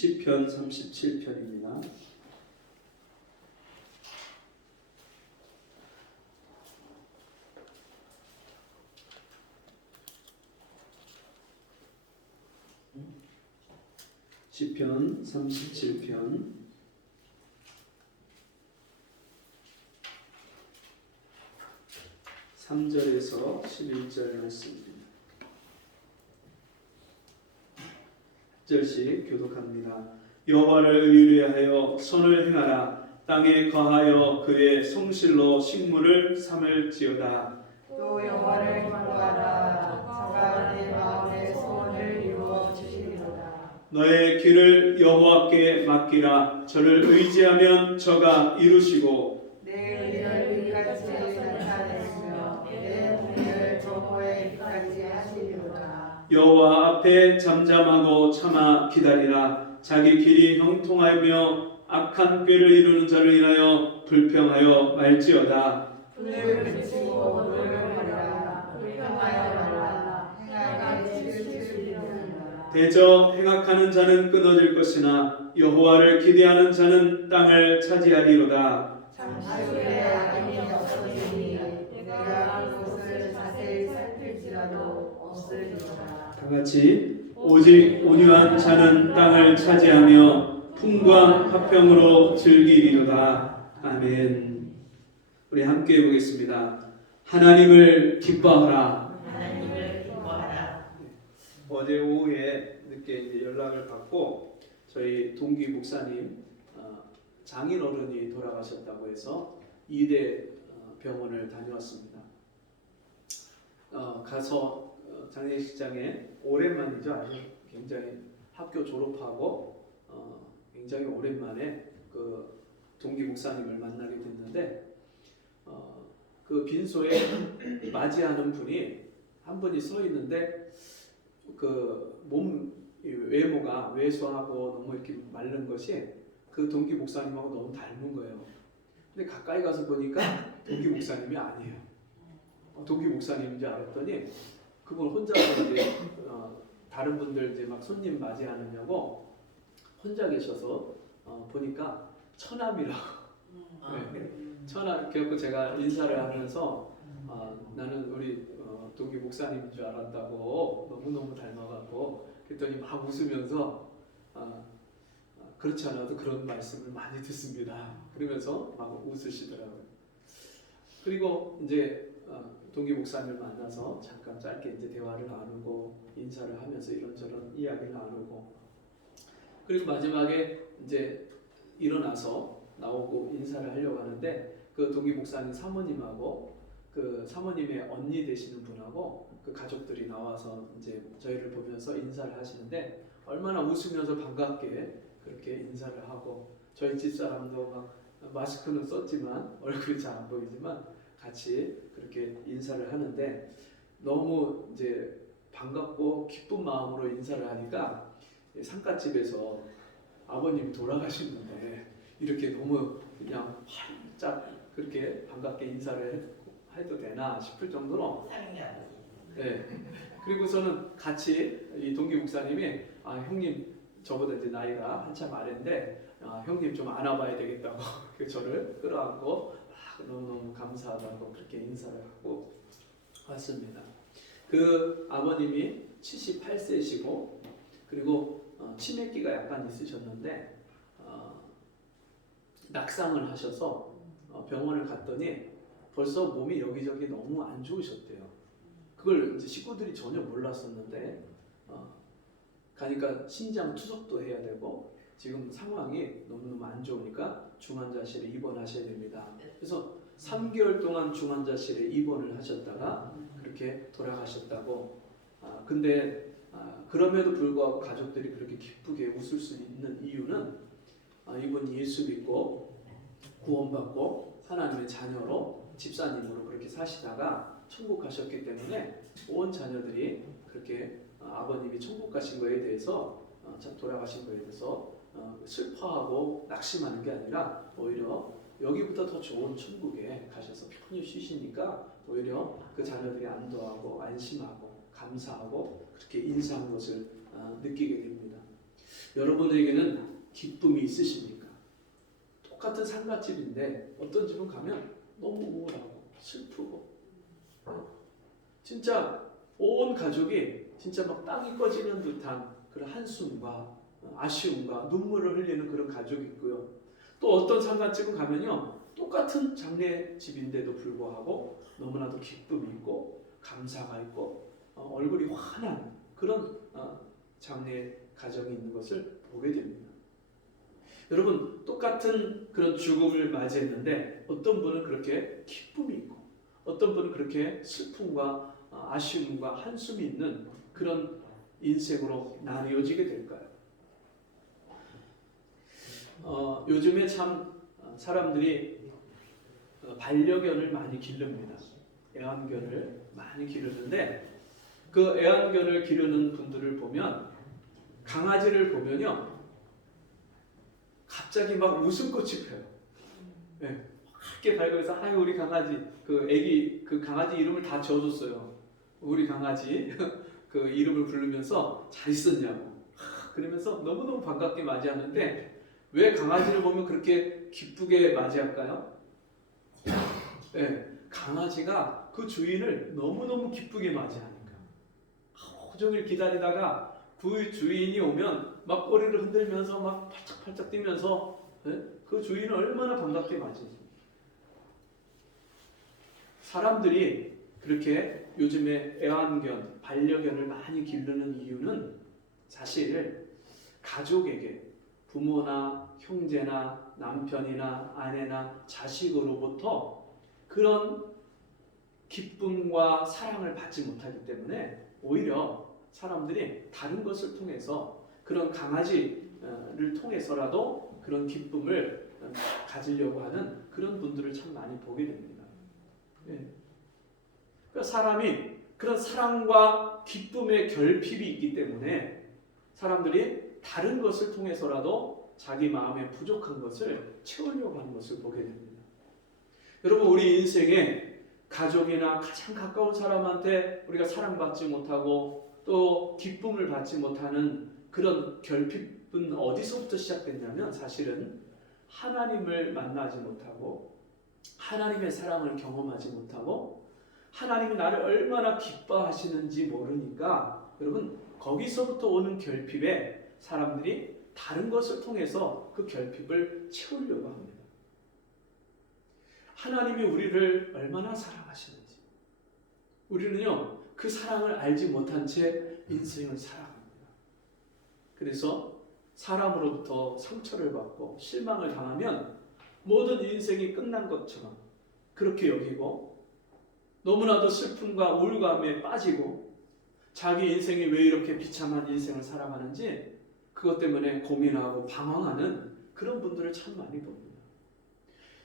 시편 37편입니다. 시편 37편 3절에서 11절 말씀입니다. 1절씩 교독합니다. 여호와를 의뢰하여 선을 행하라. 땅에 거하여 그의 성실로 식물을 삼을지어다. 또 여호와를 기뻐하라. 저가 내 마음의 소원을 이루어 주시리로다. 너의 길을 여호와께 맡기라. 저를 의지하면 저가 이루시고 내 의를 이까지 나타내시며 내 공의를 정오에 이까지 하시리로다. 여호와 앞에 잠잠하고 참아 기다리라. 자기 길이 형통하며 악한 꾀를 이루는 자를 인하여 불평하여 말지어다. 불을 붙이고 노력하라. 불평하여 말라. 행하게 치우치리로다. 대저 행악하는 자는 끊어질 것이나 여호와를 기대하는 자는 땅을 차지하리로다. 잠시 후에 악인이 없어지니 내가 그곳을 자세히 살필지라도 없으리로다. 다 같이 오직 온유한 자는 땅을 차지하며 풍부한 화평으로 즐기리로다. 아멘. 우리 함께 해보겠습니다. 하나님을 기뻐하라. 하나님을 기뻐하라. 어제 오후에 늦게 이제 연락을 받고 저희 동기 목사님 장인 어른이 돌아가셨다고 해서 이대 병원을 다녀왔습니다. 가서 장례식장에 오랜만이죠. 아주 굉장히 학교 졸업하고 굉장히 오랜만에 그 동기 목사님을 만나게 됐는데 그 빈소에 맞이하는 분이 한 분이 서 있는데 그 몸 외모가 왜소하고 너무 이렇게 마른 것이 그 동기 목사님하고 너무 닮은 거예요. 근데 가까이 가서 보니까 동기 목사님이 아니에요. 동기 목사님인 줄 알았더니 그분 혼자서 이제 다른 분들 이제 막 손님 맞이하느냐고 혼자 계셔서 보니까 처남이라고. 네. 처남. 그래서 제가 인사를 하면서 나는 우리 동기 목사님인 줄 알았다고 너무너무 닮아갖고 그랬더니 막 웃으면서 그렇지 않아도 그런 말씀을 많이 듣습니다. 그러면서 막 웃으시더라고요. 그리고 이제 동기 목사님을 만나서 잠깐 짧게 이제 대화를 나누고 인사를 하면서 이런저런 이야기를 나누고 그리고 마지막에 이제 일어나서 나오고 인사를 하려고 하는데 그 동기 목사님 사모님하고 그 사모님의 언니 되시는 분하고 그 가족들이 나와서 이제 저희를 보면서 인사를 하시는데 얼마나 웃으면서 반갑게 그렇게 인사를 하고 저희 집사람도 막 마스크는 썼지만 얼굴이 잘 안 보이지만 같이 그렇게 인사를 하는데 너무 이제 반갑고 기쁜 마음으로 인사를 하니까 상갓집에서 아버님이 돌아가셨는데 이렇게 너무 그냥 활짝 그렇게 반갑게 인사를 해도 되나 싶을 정도로 네. 그리고서는 같이 이 동기 목사님이 형님 저보다 이제 나이가 한참 아래인데 형님 좀 안아봐야 되겠다고 저를 끌어안고 너무너무 감사하다고 그렇게 인사를 하고 왔습니다. 그 아버님이 78세시고 그리고 치매기가 약간 있으셨는데 낙상을 하셔서 병원을 갔더니 벌써 몸이 여기저기 너무 안 좋으셨대요. 그걸 이제 식구들이 전혀 몰랐었는데 가니까 심장 투석도 해야 되고 지금 상황이 너무너무 안 좋으니까 중환자실에 입원하셔야 됩니다. 그래서 3개월 동안 중환자실에 입원을 하셨다가 그렇게 돌아가셨다고. 근데 그럼에도 불구하고 가족들이 그렇게 기쁘게 웃을 수 있는 이유는 이분이 예수 믿고 구원받고 하나님의 자녀로 집사님으로 그렇게 사시다가 천국 가셨기 때문에 온 자녀들이 그렇게 아버님이 천국 가신 거에 대해서 돌아가신 거에 대해서 슬퍼하고 낙심하는 게 아니라 오히려 여기보다 더 좋은 천국에 가셔서 편히 쉬시니까 오히려 그 자녀들이 안도하고 안심하고 감사하고 그렇게 인사한 것을 느끼게 됩니다. 여러분에게는 기쁨이 있으십니까? 똑같은 상갓집인데 어떤 집은 가면 너무 우울하고 슬프고 진짜 온 가족이 진짜 막 땅이 꺼지는 듯한 그런 한숨과 아쉬움과 눈물을 흘리는 그런 가족이 있고요. 또 어떤 상갓집은 가면요 똑같은 장례집인데도 불구하고 너무나도 기쁨이 있고 감사가 있고 얼굴이 환한 그런 장례 가정이 있는 것을 보게 됩니다. 여러분 똑같은 그런 죽음을 맞이했는데 어떤 분은 그렇게 기쁨이 있고 어떤 분은 그렇게 슬픔과 아쉬움과 한숨이 있는 그런 인생으로 나뉘어지게 될까요? 요즘에 참 사람들이 반려견을 많이 기릅니다. 애완견을 많이 기르는데 그 애완견을 기르는 분들을 보면 강아지를 보면요 갑자기 막 웃음꽃이 펴요. 네. 크게 발견해서 아유 우리 강아지 그 애기 그 강아지 이름을 다 지어줬어요. 우리 강아지 그 이름을 부르면서 잘 있었냐고 그러면서 너무너무 반갑게 맞이하는데 왜 강아지를 보면 그렇게 기쁘게 맞이할까요? 네, 강아지가 그 주인을 너무너무 기쁘게 맞이하니까 하루 종일 기다리다가 그 주인이 오면 막 꼬리를 흔들면서 막 팔짝팔짝 뛰면서 네? 그 주인을 얼마나 반갑게 맞이해요. 사람들이 그렇게 요즘에 애완견, 반려견을 많이 기르는 이유는 사실 가족에게 부모나 형제나 남편이나 아내나 자식으로부터 그런 기쁨과 사랑을 받지 못하기 때문에 오히려 사람들이 다른 것을 통해서 그런 강아지를 통해서라도 그런 기쁨을 가지려고 하는 그런 분들을 참 많이 보게 됩니다. 네. 그러니까 사람이 그런 사랑과 기쁨의 결핍이 있기 때문에 사람들이 다른 것을 통해서라도 자기 마음에 부족한 것을 채우려고 하는 것을 보게 됩니다. 여러분 우리 인생에 가족이나 가장 가까운 사람한테 우리가 사랑받지 못하고 또 기쁨을 받지 못하는 그런 결핍은 어디서부터 시작됐냐면 사실은 하나님을 만나지 못하고 하나님의 사랑을 경험하지 못하고 하나님이 나를 얼마나 기뻐하시는지 모르니까 여러분 거기서부터 오는 결핍에 사람들이 다른 것을 통해서 그 결핍을 채우려고 합니다. 하나님이 우리를 얼마나 사랑하시는지 우리는요 그 사랑을 알지 못한 채 인생을 살아갑니다. 그래서 사람으로부터 상처를 받고 실망을 당하면 모든 인생이 끝난 것처럼 그렇게 여기고 너무나도 슬픔과 우울감에 빠지고 자기 인생이 왜 이렇게 비참한 인생을 살아가는지 그것 때문에 고민하고 방황하는 그런 분들을 참 많이 봅니다.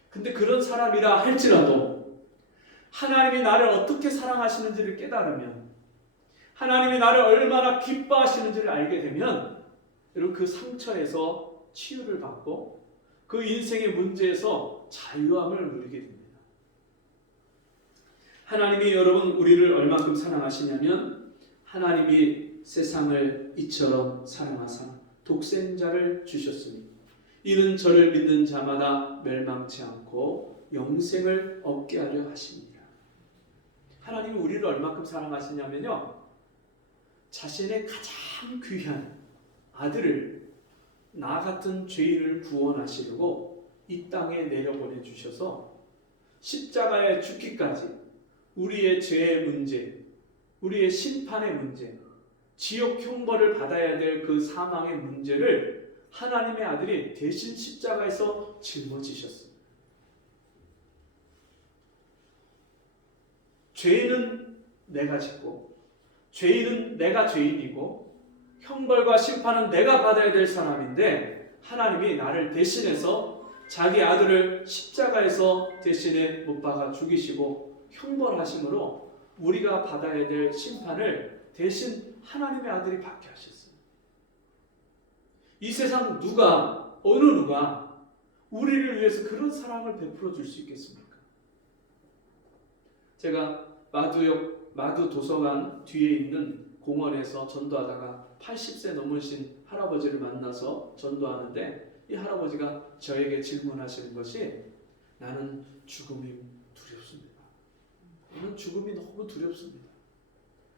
근데 그런 사람이라 할지라도 하나님이 나를 어떻게 사랑하시는지를 깨달으면 하나님이 나를 얼마나 기뻐하시는지를 알게 되면 여러분 그 상처에서 치유를 받고 그 인생의 문제에서 자유함을 누리게 됩니다. 하나님이 여러분 우리를 얼마큼 사랑하시냐면 하나님이 세상을 이처럼 사랑하사 독생자를 주셨으니 이는 저를 믿는 자마다 멸망치 않고 영생을 얻게 하려 하십니다. 하나님이 우리를 얼마큼 사랑하시냐면요 자신의 가장 귀한 아들을 나 같은 죄인을 구원하시려고 이 땅에 내려보내 주셔서 십자가에 죽기까지 우리의 죄의 문제, 우리의 심판의 문제, 지옥 형벌을 받아야 될 그 사망의 문제를 하나님의 아들이 대신 십자가에서 짊어지셨습니다. 죄인은 내가 짓고 죄인은 내가 죄인이고 형벌과 심판은 내가 받아야 될 사람인데 하나님이 나를 대신해서 자기 아들을 십자가에서 대신에 못 박아 죽이시고 형벌하심으로 우리가 받아야 될 심판을 대신 하나님의 아들이 받게 하셨어요. 이 세상 누가 어느 누가 우리를 위해서 그런 사랑을 베풀어 줄 수 있겠습니까? 제가 마두 도서관 뒤에 있는 공원에서 전도하다가 80세 넘으신 할아버지를 만나서 전도하는데 이 할아버지가 저에게 질문하시는 것이 나는 죽음이 두렵습니다. 나는 죽음이 너무 두렵습니다.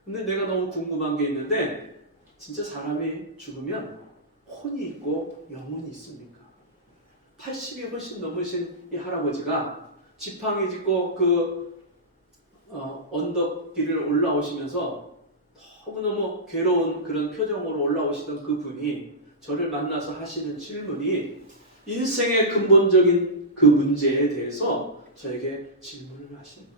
근데 내가 너무 궁금한 게 있는데 진짜 사람이 죽으면 혼이 있고 영혼이 있습니까? 80이 훨씬 넘으신 이 할아버지가 지팡이 짚고 그 언덕길을 올라오시면서 너무너무 괴로운 그런 표정으로 올라오시던 그 분이 저를 만나서 하시는 질문이 인생의 근본적인 그 문제에 대해서 저에게 질문을 하시는 거예요.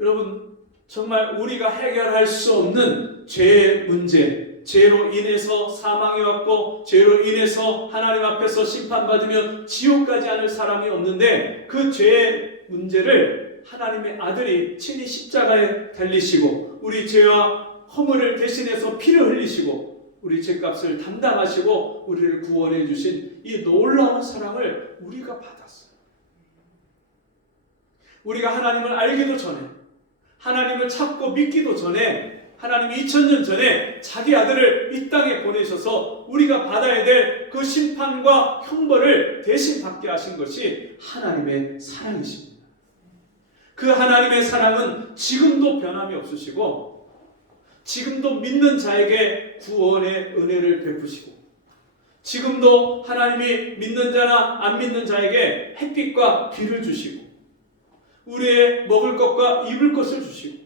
여러분, 정말 우리가 해결할 수 없는 죄의 문제, 죄로 인해서 사망이 왔고 죄로 인해서 하나님 앞에서 심판받으면 지옥 가지 않을 사람이 없는데, 그 죄의 문제를 하나님의 아들이 친히 십자가에 달리시고 우리 죄와 허물을 대신해서 피를 흘리시고 우리 죄값을 담당하시고 우리를 구원해 주신 이 놀라운 사랑을 우리가 받았어요. 우리가 하나님을 알기도 전에, 하나님을 찾고 믿기도 전에, 하나님이 2000년 전에 자기 아들을 이 땅에 보내셔서 우리가 받아야 될 그 심판과 형벌을 대신 받게 하신 것이 하나님의 사랑이십니다. 그 하나님의 사랑은 지금도 변함이 없으시고 지금도 믿는 자에게 구원의 은혜를 베푸시고 지금도 하나님이 믿는 자나 안 믿는 자에게 햇빛과 비를 주시고 우리의 먹을 것과 입을 것을 주시고,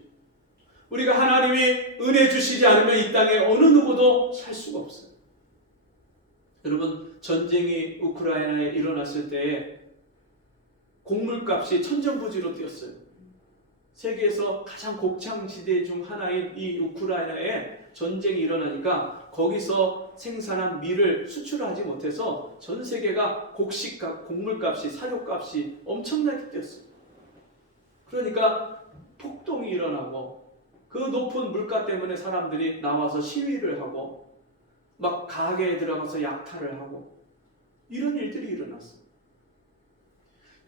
우리가 하나님이 은혜 주시지 않으면 이 땅에 어느 누구도 살 수가 없어요. 여러분, 전쟁이 우크라이나에 일어났을 때에 곡물값이 천정부지로 뛰었어요. 세계에서 가장 곡창지대 중 하나인 이 우크라이나에 전쟁이 일어나니까 거기서 생산한 밀을 수출하지 못해서 전 세계가 곡식값, 곡물값이, 사료값이 엄청나게 뛰었어요. 그러니까 폭동이 일어나고 그 높은 물가 때문에 사람들이 나와서 시위를 하고 막 가게에 들어가서 약탈을 하고 이런 일들이 일어났어요.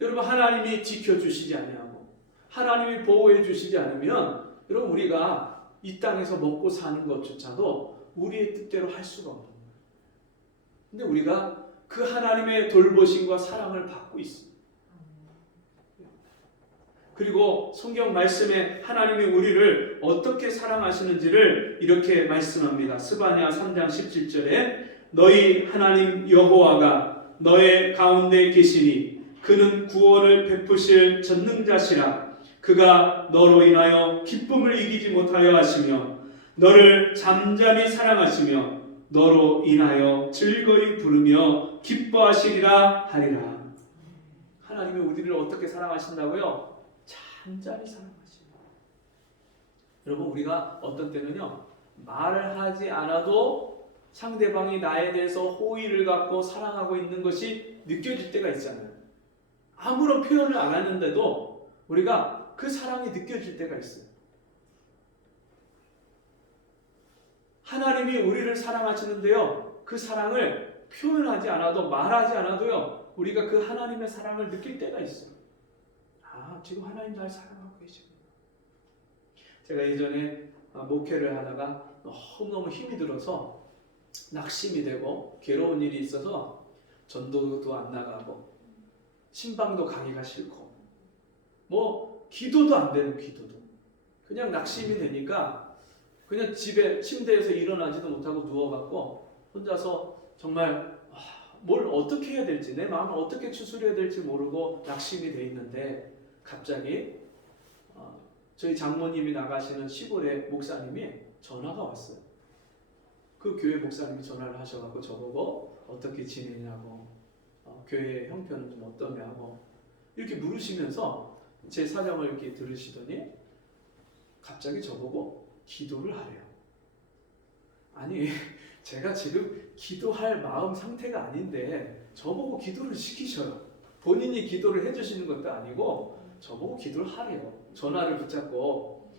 여러분, 하나님이 지켜주시지 아니하고 하나님이 보호해 주시지 않으면 여러분, 우리가 이 땅에서 먹고 사는 것조차도 우리의 뜻대로 할 수가 없는 거예요. 근데 우리가 그 하나님의 돌보심과 사랑을 받고 있습니다. 그리고 성경 말씀에 하나님이 우리를 어떻게 사랑하시는지를 이렇게 말씀합니다. 스바냐 3장 17절에 너희 하나님 여호와가 너의 가운데 계시니 그는 구원을 베푸실 전능자시라. 그가 너로 인하여 기쁨을 이기지 못하여 하시며 너를 잠잠히 사랑하시며 너로 인하여 즐거이 부르며 기뻐하시리라 하리라. 하나님이 우리를 어떻게 사랑하신다고요? 잠잠히 사랑하시고. 여러분, 우리가 어떤 때는요, 말을 하지 않아도 상대방이 나에 대해서 호의를 갖고 사랑하고 있는 것이 느껴질 때가 있잖아요. 아무런 표현을 안 하는데도 우리가 그 사랑이 느껴질 때가 있어요. 하나님이 우리를 사랑하시는데요, 그 사랑을 표현하지 않아도, 말하지 않아도요, 우리가 그 하나님의 사랑을 느낄 때가 있어요. 지금 하나님 날 사랑하고 계시구나. 제가 예전에 목회를 하다가 너무너무 힘이 들어서 낙심이 되고 괴로운 일이 있어서 전도도 안 나가고 신방도 가기가 싫고 뭐 기도도 안 되는 기도도 그냥 낙심이 되니까 그냥 집에 침대에서 일어나지도 못하고 누워갖고 혼자서 정말 뭘 어떻게 해야 될지, 내 마음을 어떻게 추스려야 될지 모르고 낙심이 돼 있는데 갑자기 저희 장모님이 나가시는 시골의 목사님이 전화가 왔어요. 그 교회 목사님이 전화를 하셔갖고 저보고 어떻게 지내냐고, 교회 형편은 좀 어떠냐고 이렇게 물으시면서 제 사정을 이렇게 들으시더니 갑자기 저보고 기도를 하래요. 아니, 제가 지금 기도할 마음 상태가 아닌데 저보고 기도를 시키셔요. 본인이 기도를 해주시는 것도 아니고 저보고 기도를 하래요. 전화를 붙잡고.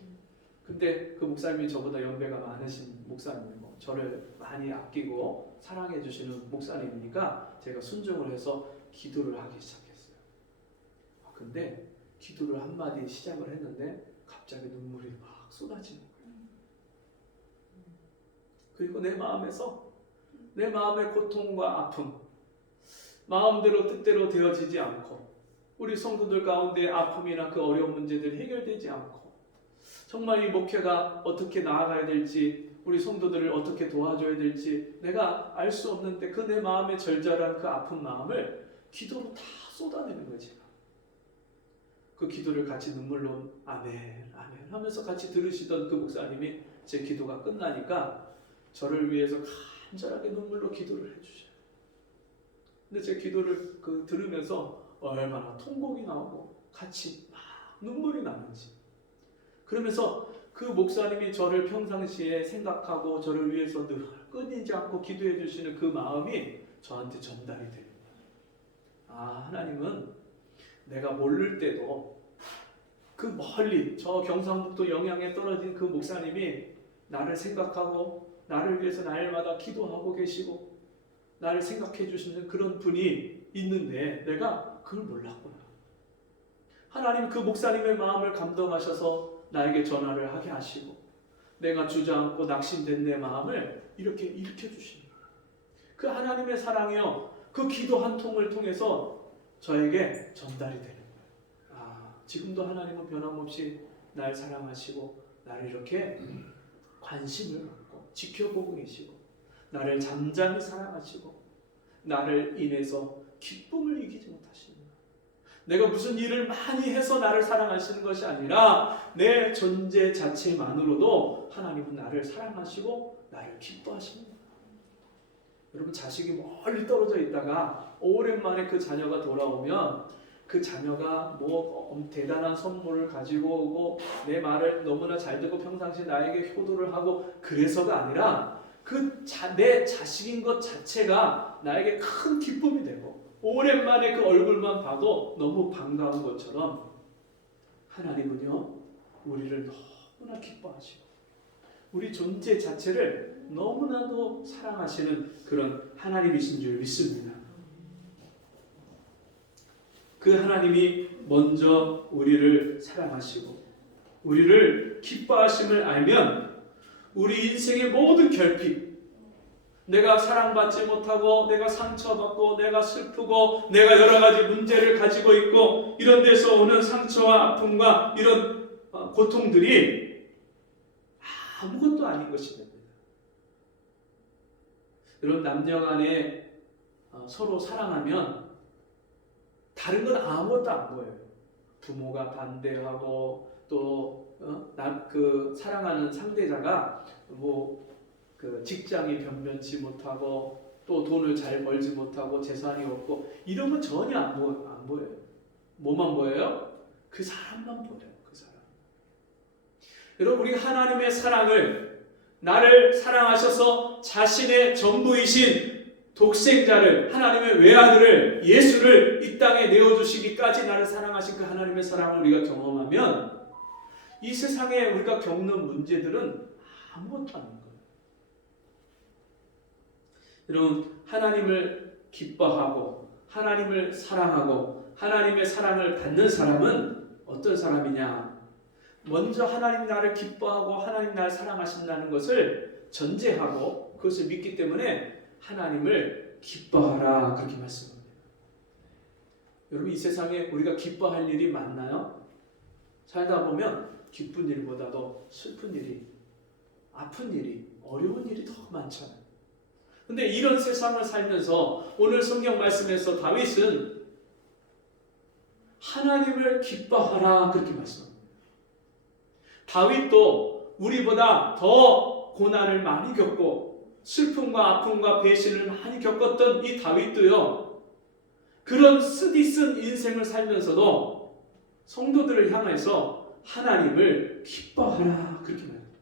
근데 그 목사님이 저보다 연배가 많으신 목사님이고 저를 많이 아끼고 사랑해 주시는 목사님이니까 제가 순종을 해서 기도를 하기 시작했어요. 근데 기도를 한마디 시작을 했는데 갑자기 눈물이 막 쏟아지는 거예요. 그리고 내 마음에서 내 마음의 고통과 아픔, 마음대로 뜻대로 되어지지 않고 우리 성도들 가운데 아픔이나 그 어려운 문제들 해결되지 않고 정말 이 목회가 어떻게 나아가야 될지, 우리 성도들을 어떻게 도와줘야 될지 내가 알 수 없는데 그 내 마음의 절절한 그 아픈 마음을 기도로 다 쏟아내는 거예요. 제가 그 기도를 같이 눈물로 아멘 아멘 하면서 같이 들으시던 그 목사님이 제 기도가 끝나니까 저를 위해서 간절하게 눈물로 기도를 해주셔요. 근데 제 기도를 들으면서 얼마나 통곡이 나오고 같이 막 눈물이 나는지. 그러면서 그 목사님이 저를 평상시에 생각하고 저를 위해서 늘 끊이지 않고 기도해 주시는 그 마음이 저한테 전달이 됩니다. 아, 하나님은 내가 모를 때도 그 멀리 저 경상북도 영양에 떨어진 그 목사님이 나를 생각하고 나를 위해서 날마다 기도하고 계시고 나를 생각해 주시는 그런 분이 있는데 내가 그걸 몰랐구나. 하나님 그 목사님의 마음을 감동하셔서 나에게 전화를 하게 하시고 내가 주저앉고 낙심된 내 마음을 이렇게 일으켜 주시는 그 하나님의 사랑이요, 그 기도 한 통을 통해서 저에게 전달이 되는 거예요. 아, 지금도 하나님은 변함없이 날 사랑하시고 나를 이렇게 관심을 갖고 지켜보고 계시고 나를 잠잠히 사랑하시고 나를 인해서 기쁨을 이기지 못하시는 거예요. 내가 무슨 일을 많이 해서 나를 사랑하시는 것이 아니라 내 존재 자체만으로도 하나님은 나를 사랑하시고 나를 기뻐하시는 거예요. 여러분, 자식이 멀리 떨어져 있다가 오랜만에 그 자녀가 돌아오면 그 자녀가 뭐 대단한 선물을 가지고 오고 내 말을 너무나 잘 듣고 평상시에 나에게 효도를 하고 그래서가 아니라 내 자식인 것 자체가 나에게 큰 기쁨이 되고 오랜만에 그 얼굴만 봐도 너무 반가운 것처럼 하나님은요, 우리를 너무나 기뻐하시고 우리 존재 자체를 너무나도 사랑하시는 그런 하나님이신 줄 믿습니다. 그 하나님이 먼저 우리를 사랑하시고 우리를 기뻐하심을 알면 우리 인생의 모든 결핍, 내가 사랑받지 못하고 내가 상처받고 내가 슬프고 내가 여러 가지 문제를 가지고 있고 이런 데서 오는 상처와 아픔과 이런 고통들이 아무것도 아닌 것이 됩니다. 여러분, 남녀간에 서로 사랑하면 다른 건 아무것도 안 보여요. 부모가 반대하고 또 그 사랑하는 상대자가 그 직장이 변변치 못하고 또 돈을 잘 벌지 못하고 재산이 없고 이런 건 전혀 안 보여요. 뭐만 보여요? 그 사람만 보여요. 그 사람. 여러분, 우리 하나님의 사랑을, 나를 사랑하셔서 자신의 전부이신 독생자를, 하나님의 외아들을, 예수를 이 땅에 내어주시기까지 나를 사랑하신 그 하나님의 사랑을 우리가 경험하면 이 세상에 우리가 겪는 문제들은 아무것도 아닌 거예요. 여러분, 하나님을 기뻐하고 하나님을 사랑하고 하나님의 사랑을 받는 사람은 어떤 사람이냐? 먼저 하나님 나를 기뻐하고 하나님 나를 사랑하신다는 것을 전제하고 그것을 믿기 때문에 하나님을 기뻐하라, 그렇게 말씀합니다. 여러분, 이 세상에 우리가 기뻐할 일이 많나요? 살다 보면 기쁜 일보다도 슬픈 일이, 아픈 일이, 어려운 일이 더 많잖아요. 근데 이런 세상을 살면서 오늘 성경 말씀에서 다윗은 하나님을 기뻐하라, 그렇게 말씀합니다. 다윗도 우리보다 더 고난을 많이 겪고 슬픔과 아픔과 배신을 많이 겪었던 이 다윗도요, 그런 쓰디쓴 인생을 살면서도 성도들을 향해서 하나님을 기뻐하라, 그렇게 말합니다.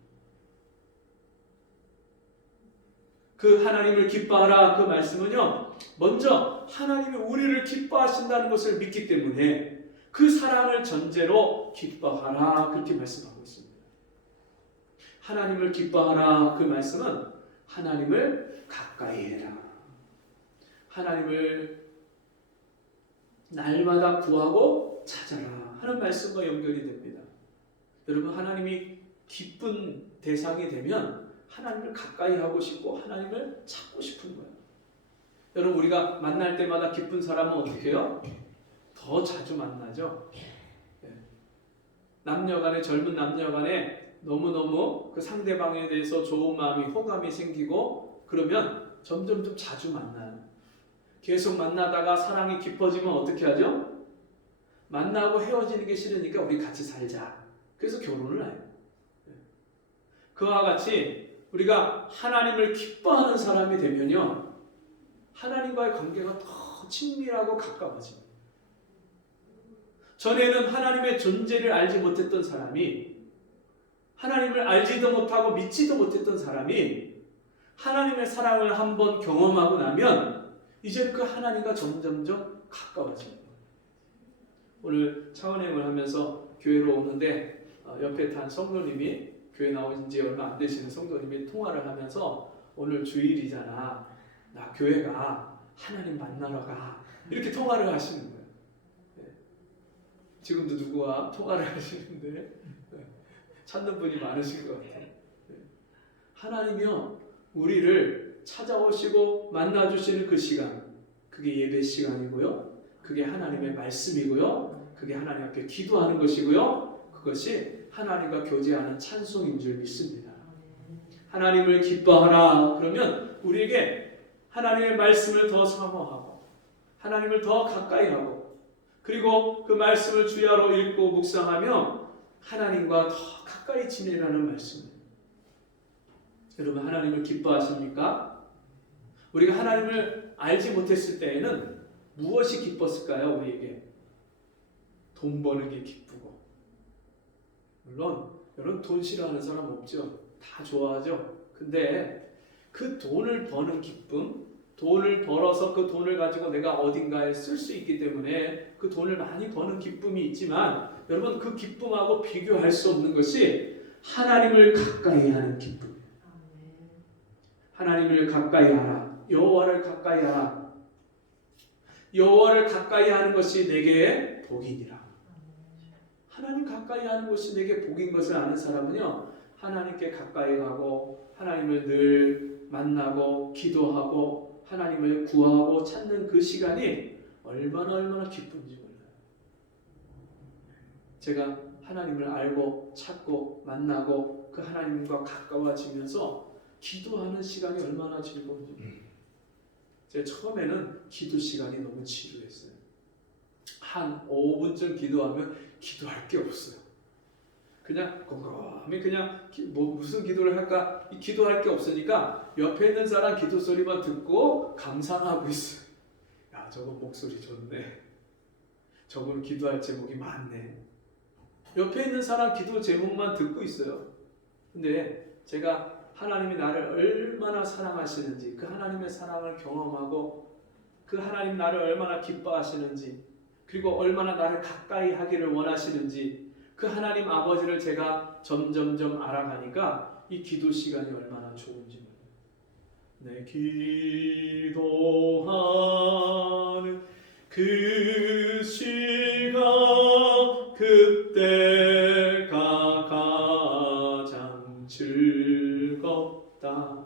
그 하나님을 기뻐하라, 그 말씀은요, 먼저 하나님이 우리를 기뻐하신다는 것을 믿기 때문에 그 사랑을 전제로 기뻐하라, 그렇게 말씀하고 있습니다. 하나님을 기뻐하라, 그 말씀은 하나님을 가까이 해라, 하나님을 날마다 구하고 찾아라 하는 말씀과 연결이 됩니다. 여러분, 하나님이 기쁜 대상이 되면 하나님을 가까이 하고 싶고 하나님을 찾고 싶은 거예요. 여러분, 우리가 만날 때마다 기쁜 사람은 어떻게 해요? 더 자주 만나죠. 남녀간에, 젊은 남녀간에 너무너무 그 상대방에 대해서 좋은 마음이, 호감이 생기고 그러면 점점 좀 자주 만나요. 계속 만나다가 사랑이 깊어지면 어떻게 하죠? 만나고 헤어지는 게 싫으니까 우리 같이 살자. 그래서 결혼을 해요. 그와 같이 우리가 하나님을 기뻐하는 사람이 되면요, 하나님과의 관계가 더 친밀하고 가까워집니다. 전에는 하나님의 존재를 알지 못했던 사람이, 하나님을 알지도 못하고 믿지도 못했던 사람이 하나님의 사랑을 한번 경험하고 나면 이제 그 하나님과 점점점 가까워집니다. 오늘 차원행을 하면서 교회로 오는데 옆에 탄 성도님이, 교회 나오신 지 얼마 안 되시는 성도님이 통화를 하면서 오늘 주일이잖아, 나 교회가 하나님 만나러 가, 이렇게 통화를 하시는 거예요. 지금도 누구와 통화를 하시는데 찾는 분이 많으신 것 같아요. 하나님이요, 우리를 찾아오시고 만나주시는 그 시간, 그게 예배 시간이고요, 그게 하나님의 말씀이고요, 그게 하나님 앞에 기도하는 것이고요, 그것이 하나님과 교제하는 찬송인 줄 믿습니다. 하나님을 기뻐하라 그러면 우리에게 하나님의 말씀을 더 사모하고 하나님을 더 가까이 하고, 그리고 그 말씀을 주야로 읽고 묵상하며 하나님과 더 가까이 지내라는 말씀입니다. 여러분, 하나님을 기뻐하십니까? 우리가 하나님을 알지 못했을 때에는 무엇이 기뻤을까요? 우리에게 돈 버는 게 기쁘고, 물론 여러분 돈 싫어하는 사람 없죠? 다 좋아하죠? 근데 그 돈을 버는 기쁨, 돈을 벌어서 그 돈을 가지고 내가 어딘가에 쓸 수 있기 때문에 그 돈을 많이 버는 기쁨이 있지만, 여러분 그 기쁨하고 비교할 수 없는 것이 하나님을 가까이 하는 기쁨. 하나님을 가까이 하라, 여호와를 가까이 하라. 여호와를 가까이 하는 것이 내게 복이니라. 하나님 가까이 하는 것이 내게 복인 것을 아는 사람은요, 하나님께 가까이 가고 하나님을 늘 만나고 기도하고 하나님을 구하고 찾는 그 시간이 얼마나 기쁜지 몰라요. 제가 하나님을 알고 찾고 만나고 그 하나님과 가까워지면서 기도하는 시간이 얼마나 즐거운지. 제가 처음에는 기도 시간이 너무 지루했어요. 한 5분쯤 기도하면 기도할 게 없어요. 그냥 꼼꼼히 그냥 무슨 기도를 할까, 기도할 게 없으니까 옆에 있는 사람 기도 소리만 듣고 감상하고 있어요. 야, 저거 목소리 좋네. 저건 기도할 제목이 많네. 옆에 있는 사람 기도 제목만 듣고 있어요. 근데 제가 하나님이 나를 얼마나 사랑하시는지, 그 하나님의 사랑을 경험하고 그 하나님 나를 얼마나 기뻐하시는지, 그리고 얼마나 나를 가까이 하기를 원하시는지, 그 하나님 아버지를 제가 점점점 알아가니까 이 기도 시간이 얼마나 좋은지. 내 기도하는 그 시간, 그때가 가장 즐겁다.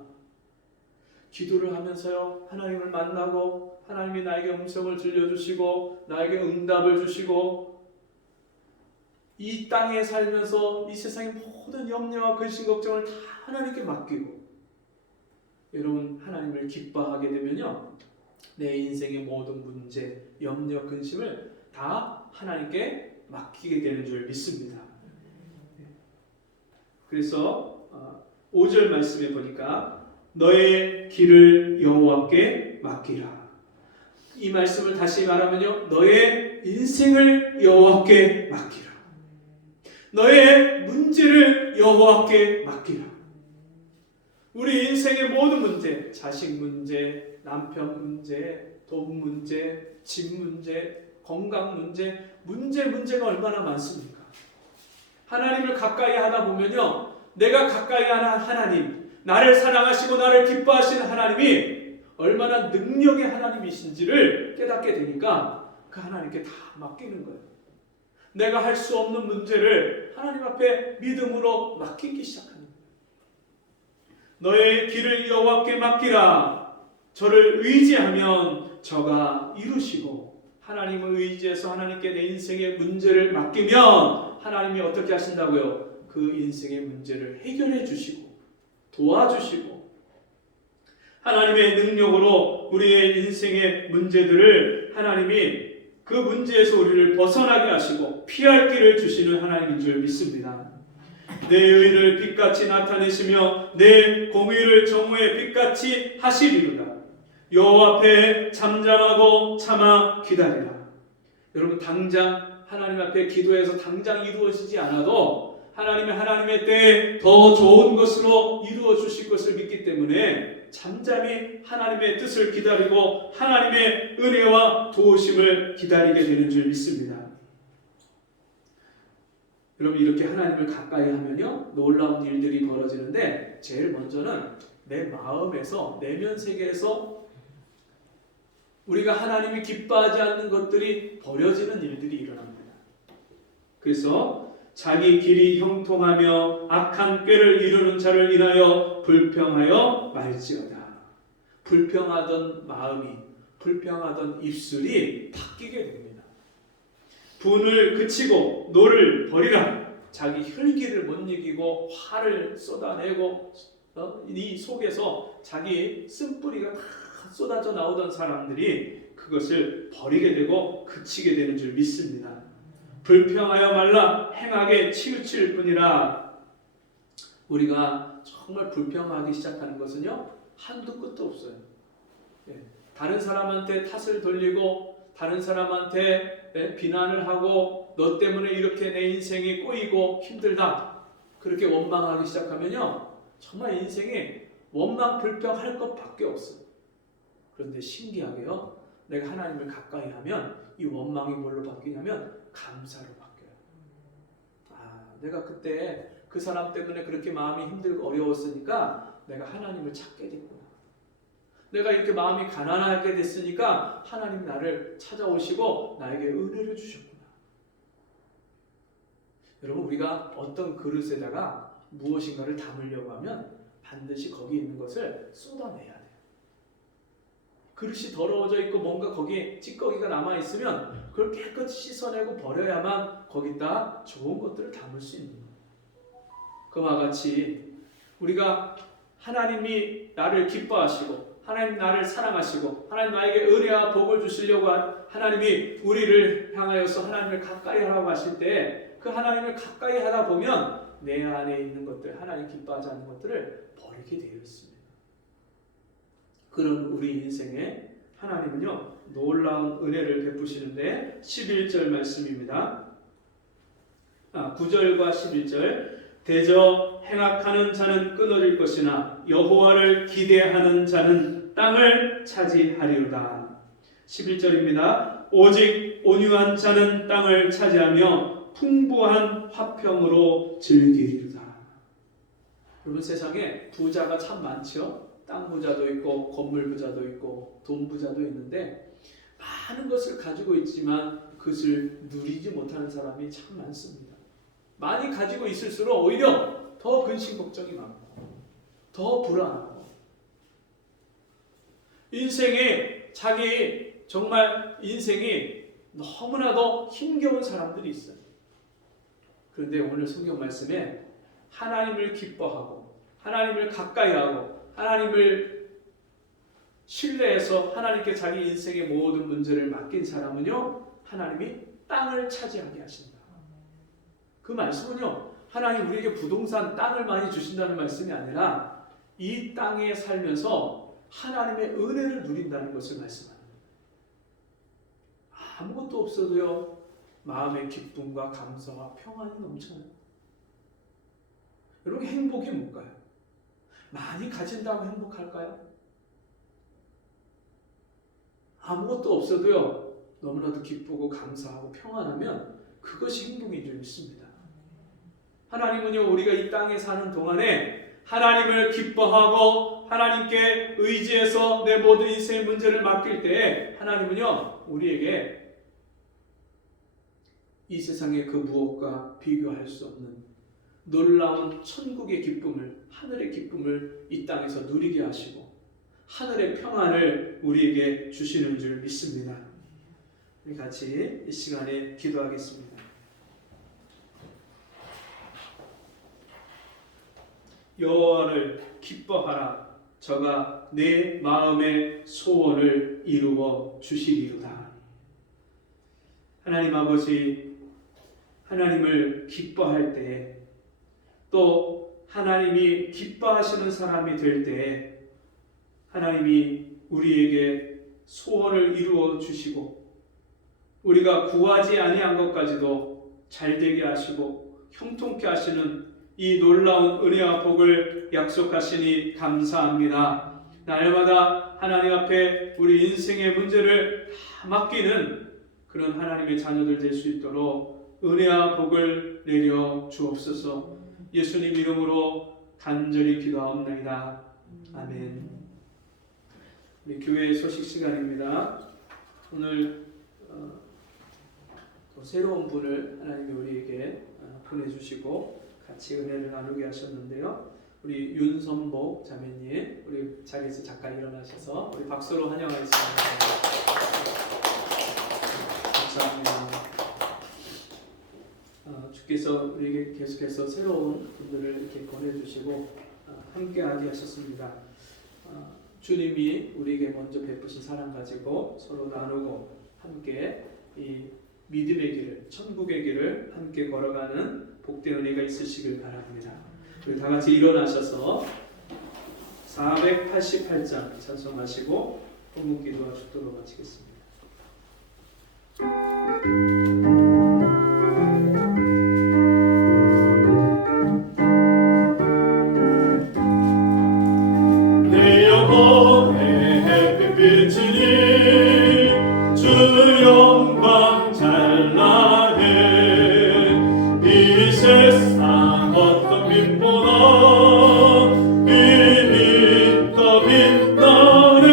기도를 하면서요, 하나님을 만나고 하나님이 나에게 음성을 들려주시고 나에게 응답을 주시고, 이 땅에 살면서 이 세상의 모든 염려와 근심 걱정을 다 하나님께 맡기고, 여러분 하나님을 기뻐하게 되면요, 내 인생의 모든 문제, 염려, 근심을 다 하나님께 맡기게 되는 줄 믿습니다. 그래서 5절 말씀에 보니까 너의 길을 여호와께 맡기라. 이 말씀을 다시 말하면요, 너의 인생을 여호와께 맡기라. 너의 문제를 여호와께 맡기라. 우리 인생의 모든 문제, 자식 문제, 남편 문제, 돈 문제, 집 문제, 건강 문제, 문제가 얼마나 많습니까? 하나님을 가까이 하다 보면요, 내가 가까이 하는 하나님, 나를 사랑하시고 나를 기뻐하시는 하나님이 얼마나 능력의 하나님이신지를 깨닫게 되니까 그 하나님께 다 맡기는 거예요. 내가 할 수 없는 문제를 하나님 앞에 믿음으로 맡기기 시작합니다. 너의 길을 여호와께 맡기라. 저를 의지하면 저가 이루시고, 하나님을 의지해서 하나님께 내 인생의 문제를 맡기면 하나님이 어떻게 하신다고요? 그 인생의 문제를 해결해 주시고 도와주시고, 하나님의 능력으로 우리의 인생의 문제들을 하나님이 그 문제에서 우리를 벗어나게 하시고 피할 길을 주시는 하나님인 줄 믿습니다. 내 의를 빛같이 나타내시며 내 공의를 정오의 빛같이 하시리로다. 여호와 앞에 잠잠하고 참아 기다리라. 여러분, 당장 하나님 앞에 기도해서 당장 이루어지지 않아도 하나님의 때에 더 좋은 것으로 이루어 주실 것을 믿기 때문에 잠잠히 하나님의 뜻을 기다리고 하나님의 은혜와 도우심을 기다리게 되는 줄 믿습니다. 여러분, 이렇게 하나님을 가까이 하면요, 놀라운 일들이 벌어지는데, 제일 먼저는 내 마음에서, 내면 세계에서 우리가 하나님이 기뻐하지 않는 것들이 버려지는 일들이 일어납니다. 그래서 자기 길이 형통하며 악한 꾀를 이루는 자를 인하여 불평하여 말지어다. 불평하던 마음이, 불평하던 입술이 바뀌게 됩니다. 분을 그치고 노를 버리라. 자기 혈기를 못 이기고 화를 쏟아내고 이 속에서 자기 쓴뿌리가 다 쏟아져 나오던 사람들이 그것을 버리게 되고 그치게 되는 줄 믿습니다. 불평하여 말라 행하게 치우칠 뿐이라. 우리가 정말 불평하기 시작하는 것은요, 한도 끝도 없어요. 다른 사람한테 탓을 돌리고 다른 사람한테 비난을 하고 너 때문에 이렇게 내 인생이 꼬이고 힘들다, 그렇게 원망하기 시작하면요, 정말 인생에 원망 불평할 것밖에 없어요. 그런데 신기하게요, 내가 하나님을 가까이 하면 이 원망이 뭘로 바뀌냐면 감사로 바뀌어요. 내가 그때 그 사람 때문에 그렇게 마음이 힘들고 어려웠으니까 내가 하나님을 찾게 됐구나. 내가 이렇게 마음이 가난하게 됐으니까 하나님이 나를 찾아오시고 나에게 은혜를 주셨구나. 여러분, 우리가 어떤 그릇에다가 무엇인가를 담으려고 하면 반드시 거기 있는 것을 쏟아내야 돼요. 그릇이 더러워져 있고 뭔가 거기에 찌꺼기가 남아있으면 그걸 깨끗이 씻어내고 버려야만 거기다 좋은 것들을 담을 수 있는 거예요. 그와 같이 우리가 하나님이 나를 기뻐하시고 하나님 나를 사랑하시고 하나님 나에게 은혜와 복을 주시려고 하나님이 우리를 향하여서 하나님을 가까이 하라고 하실 때 그 하나님을 가까이 하다 보면 내 안에 있는 것들, 하나님 기뻐하지 않는 것들을 버리게 되어 있습니다. 그런 우리 인생에 하나님은요, 놀라운 은혜를 베푸시는데 11절 말씀입니다. 9절과 11절. 대저 행악하는 자는 끊어질 것이나 여호와를 기대하는 자는 땅을 차지하리로다. 11절입니다. 오직 온유한 자는 땅을 차지하며 풍부한 화평으로 즐기리로다. 여러분, 세상에 부자가 참 많죠. 땅 부자도 있고 건물 부자도 있고 돈 부자도 있는데 많은 것을 가지고 있지만 그것을 누리지 못하는 사람이 참 많습니다. 많이 가지고 있을수록 오히려 더 근심 걱정이 많고 더 불안하고 인생에 자기 정말 인생이 너무나도 힘겨운 사람들이 있어요. 그런데 오늘 성경 말씀에 하나님을 기뻐하고 하나님을 가까이 하고 하나님을 신뢰해서 하나님께 자기 인생의 모든 문제를 맡긴 사람은요, 하나님이 땅을 차지하게 하신다. 그 말씀은요, 하나님 우리에게 부동산 땅을 많이 주신다는 말씀이 아니라 이 땅에 살면서 하나님의 은혜를 누린다는 것을 말씀합니다. 아무것도 없어도요, 마음의 기쁨과 감사와 평안이 넘쳐요. 여러분, 행복이 뭘까요? 많이 가진다고 행복할까요? 아무것도 없어도요, 너무나도 기쁘고 감사하고 평안하면 그것이 행복인 줄 믿습니다. 하나님은요, 우리가 이 땅에 사는 동안에 하나님을 기뻐하고 하나님께 의지해서 내 모든 인생의 문제를 맡길 때 하나님은요, 우리에게 이 세상의 그 무엇과 비교할 수 없는 놀라운 천국의 기쁨을, 하늘의 기쁨을 이 땅에서 누리게 하시고 하늘의 평안을 우리에게 주시는 줄 믿습니다. 우리 같이 이 시간에 기도하겠습니다. 여호와를 기뻐하라. 저가 내 마음의 소원을 이루어 주시리로다. 하나님 아버지, 하나님을 기뻐할 때 또 하나님이 기뻐하시는 사람이 될 때에 하나님이 우리에게 소원을 이루어 주시고 우리가 구하지 아니한 것까지도 잘 되게 하시고 형통케 하시는 이 놀라운 은혜와 복을 약속하시니 감사합니다. 날마다 하나님 앞에 우리 인생의 문제를 다 맡기는 그런 하나님의 자녀들 될 수 있도록 은혜와 복을 내려 주옵소서. 예수님 이름으로 간절히 기도하옵나이다. 아멘. 우리 교회 소식 시간입니다. 오늘 또 새로운 분을 하나님이 우리에게 보내주시고 같이 은혜를 나누게 하셨는데요. 우리 윤선복 자매님, 우리 자리에서 잠깐 일어나셔서 우리 박수로 환영하겠습니다. 감사합니다. 주께서 우리에게 계속해서 새로운 분들을 이렇게 보내주시고 함께하게 하셨습니다. 주님이 우리에게 먼저 베푸신 사랑 가지고 서로 나누고 함께 이 믿음의 길을, 천국의 길을 함께 걸어가는 복된 은혜가 있으시길 바랍니다. 우리 다 같이 일어나셔서 488장 찬송하시고 본문기도와 축도로 마치겠습니다. 내 영혼의 햇빛이니 주 영광 찬란해 이 세상 어떤 빛보다 빛이 더 빛나네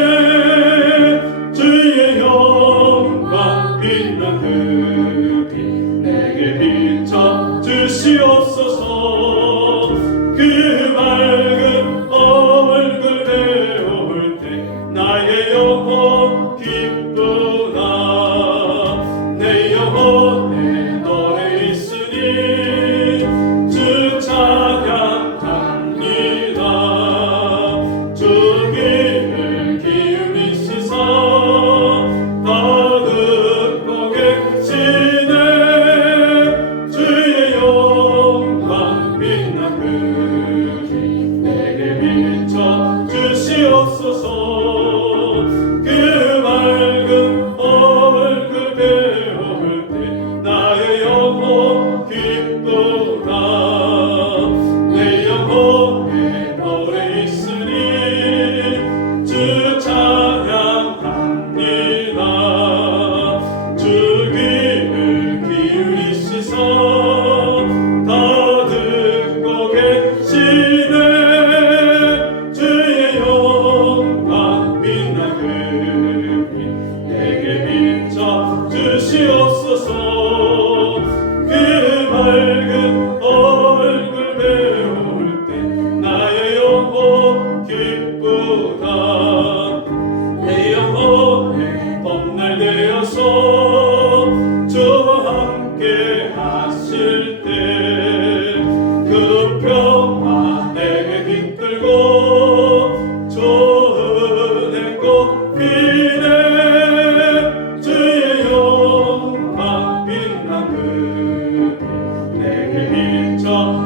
주의 영광 빛난 그 빛 내게 비춰 주시옵소서 그 맑은 얼굴 배울 때 나의 영혼 기쁘나 내 영혼에 너에 있으니 주 찬양합니다 주 귀를 기울이시사 다 듣고 계시네 주의 영광 빛난 그 내게 비춰 주시옵소서 그 맑은 얼굴 배울 때 나의 영혼 기쁘다 내 영혼에 너에 있으니 주 찬양합니다 주 귀를 기울이시사 다 듣고 계시네 주의 영광 빛난 그 빛 내게 비춰 주시옵소서 그 맑은 얼굴 배울 때 나의 영혼 기쁘다 내 영혼에 봄날 되어서 주와 함께 하실 때 그 평화 내게 깃들고 좋은 행복 비네 주의 영광 빛난 그 빛 내게 비춰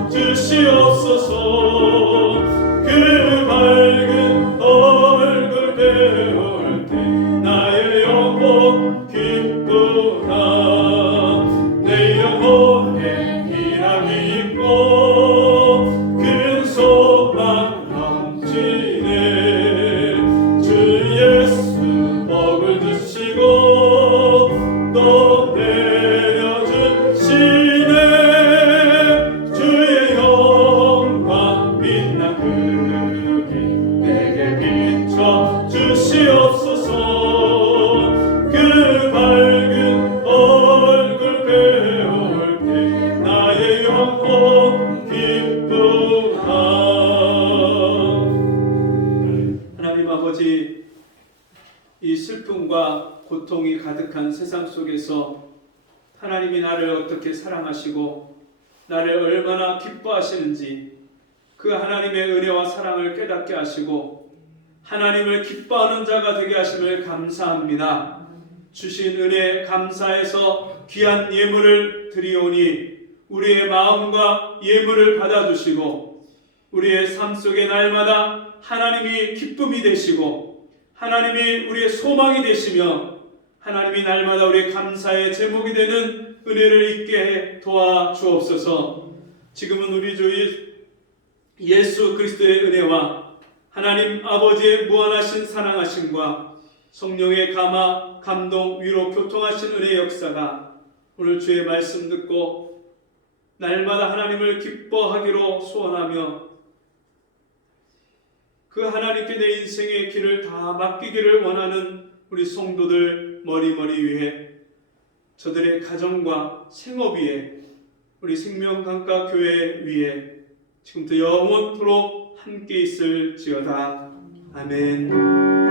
주시옵소서 그 맑은 얼굴 배울 때 나의 영혼 기쁘다 내 영혼에 희락이 있고 큰 소망 넘치네 주 예수 복을 주시고 또 내려주시네 주의 영광 빛난 그 빛 내게 비춰 주시옵소서 그 밝은 얼굴 배울 때 나의 영혼 기쁘다 하나님 아버지, 이 슬픔과 고통이 가득한 세상 속에서 하나님이 나를 어떻게 사랑하시고 나를 얼마나 기뻐하시는지 그 하나님의 은혜와 사랑을 깨닫게 하시고 하나님을 기뻐하는 자가 되게 하심을 감사합니다. 주신 은혜 감사해서 귀한 예물을 드리오니 우리의 마음과 예물을 받아주시고 우리의 삶 속에 날마다 하나님이 기쁨이 되시고 하나님이 우리의 소망이 되시며 하나님이 날마다 우리의 감사의 제목이 되는 은혜를 있게 도와주옵소서. 지금은 우리 주 예수 그리스도의 은혜와 하나님 아버지의 무한하신 사랑하심과 성령의 감화, 감동, 위로, 교통하신 은혜의 역사가 오늘 주의 말씀 듣고 날마다 하나님을 기뻐하기로 소원하며 그 하나님께 내 인생의 길을 다 맡기기를 원하는 우리 성도들 머리머리 위에 저들의 가정과 생업 위에 우리 생명강가 교회 위에 지금부터 영원토록 함께 있을지어다. 아멘.